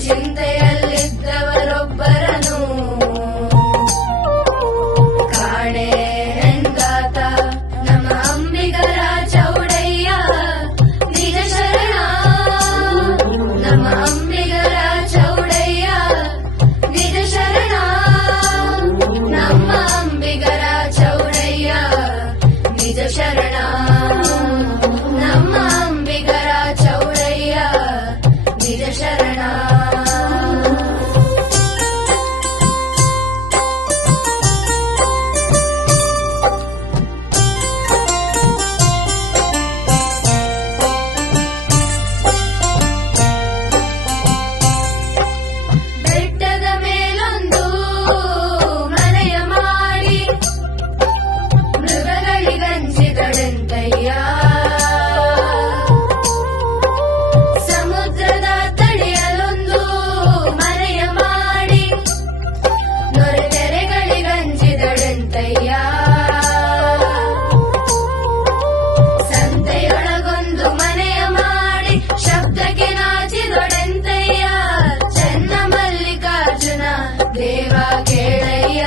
ಚಿಂತೆಯಲ್ಲಿದ್ದವರೊಬ್ಬರನು ಕಾಣೆ ಎಂದಾತ ನಮ್ಮ ಅಂಬಿಗರ ಚೌಡಯ್ಯ ನಿಜ ಶರಣ. ನಮ್ಮ ಅಂಬಿಗರ ಚೌಡಯ್ಯ ನಿಜ ಶರಣ. ನಮ್ಮ ಅಂಬಿಗರ ಚೌಡಯ್ಯ ನಿಜ ಶರಣ. ನಮ್ಮ ಅಂಬಿಗರ ಚೌಡಯ್ಯ ನಿಜ ಶರಣ. ಬೆಟ್ಟದ ಮೇಲೊಂದು ಮನೆಯ ಮಾಡಿ ಮೃಗಗಳಿಗಂಚಿದಡೆಂತಯ್ಯ. ಸಮುದ್ರದ ತಡಿಯಲೊಂದು ಮನೆಯ ಮಾಡಿ ನೊರೆತೆರೆಗಳಿಗಂಚಿದಡೆಂತಯ್ಯ. ಸಂತೆಯೊಳಗೊಂದು ಮನೆಯ ಮಾಡಿ ಶಬ್ದಕ್ಕೆ ನಾಚಿದೊಡೆಂತಯ್ಯ. ಚೆನ್ನ ಮಲ್ಲಿಕಾರ್ಜುನ ದೇವ ಕೇಳಯ್ಯ.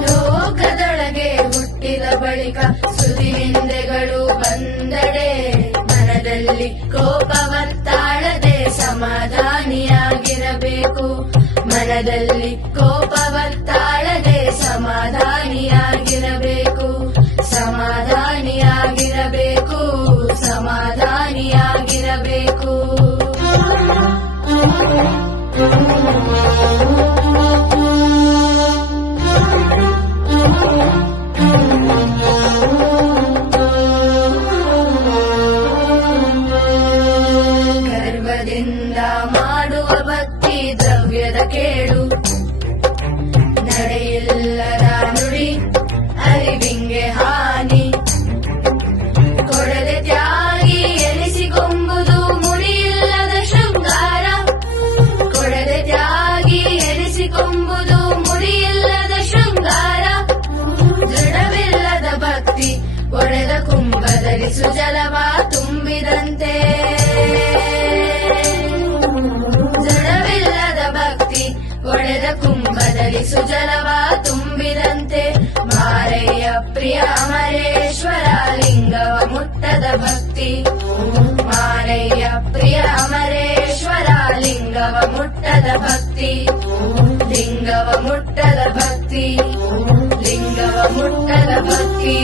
ಲೋಕದೊಳಗೆ ಹುಟ್ಟಿದ ಬಳಿಕ ಸುದಿನಿಂದೆಗಳು ಬಂದಡೆ ಮನದಲ್ಲಿ ಕೋಪವತ್ತಾಳದೆ ಸಮಾಧಾನಿಯಾಗಿರಬೇಕು. ಮನದಲ್ಲಿ ಕೋಪವತ್ತಾಳದೆ ಸಮಾಧಾನಿಯಾಗಿರಬೇಕು. ಸಮಾಧಾನಿಯಾಗಿರಬೇಕು. ಸಮಾಧಾನಿಯಾಗಿರಬೇಕು. ಗರ್ವದಿಂದ ಮಾಡುವ ಭಕ್ತಿ ದ್ರವ್ಯದ ಕೇಡು. ನಡೆಯಿಲ್ಲದ ನುಡಿ ಅರಿವಿಂಗೆ ಹಾನಿ. ಕೊಡದೆ ತ್ಯಾಗಿ ಎನಿಸಿಕೊಂಬುದು ಮುಡಿಯಿಲ್ಲದ ಶೃಂಗಾರ. ಕೊಡದೆ ತ್ಯಾಗಿ ಎನಿಸಿಕೊಂಬುದು ಮುಡಿಯಿಲ್ಲದ ಶೃಂಗಾರ. ದೃಢವಿಲ್ಲದ ಭಕ್ತಿ ಒಡೆದ ಕುಂಭದಲ್ಲಿ ಸುಜಲವ ತುಂಬಿದಂತೆ. ದೃಢವಿಲ್ಲದ ಭಕ್ತಿ ಒಡೆದ ಕುಂಭದಲ್ಲಿ ಸುಜಲವ ತುಂಬಿದಂತೆ. ಮಾರಯ್ಯ ಪ್ರಿಯ ಅಮರೇಶ್ವರ ಲಿಂಗವ ಮುಟ್ಟದ ಭಕ್ತಿ. ಮಾರಯ್ಯ ಪ್ರಿಯ ಅಮರೇಶ್ವರ ಲಿಂಗವ ಮುಟ್ಟದ ಭಕ್ತಿ. ಲಿಂಗವ ಮುಟ್ಟದ ಭಕ್ತಿ. ಲಿಂಗವ ಮುಟ್ಟದ ಭಕ್ತಿ.